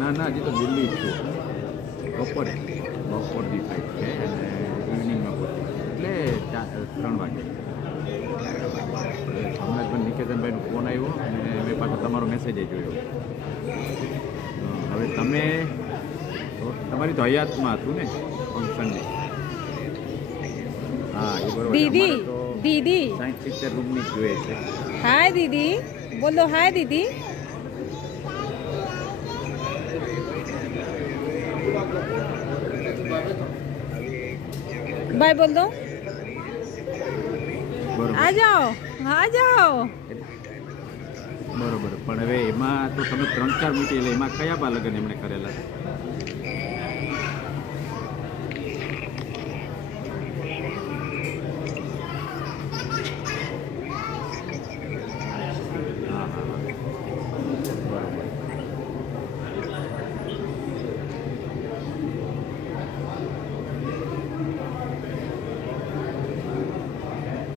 ના હજી તો દિલ્હી જ છું. બપોરની ફ્લાઇટ છે અને ઇવનિંગમાં પહોંચી એટલે 3 વાગે. હમણાં પણ નિકેતનભાઈનો ફોન આવ્યો અને મેં પાછો તમારો મેસેજ જોયો. હવે તમે તમારી તો હયાતમાં હતું ને ફંક્શનની? હા એ બરોબર. દીદી દીદી 60-70 રૂમની જ જોઈએ છે. હાય દીદી, બોલો હાય દીદી. बाय बोल दो. બરોબર आ जाओ आ जाओ. બરોબર. પણ હવે એમાં તો તમે 3-4 મૂકી એટલે એમાં કયા બા લગ્ન એમણે કરેલા?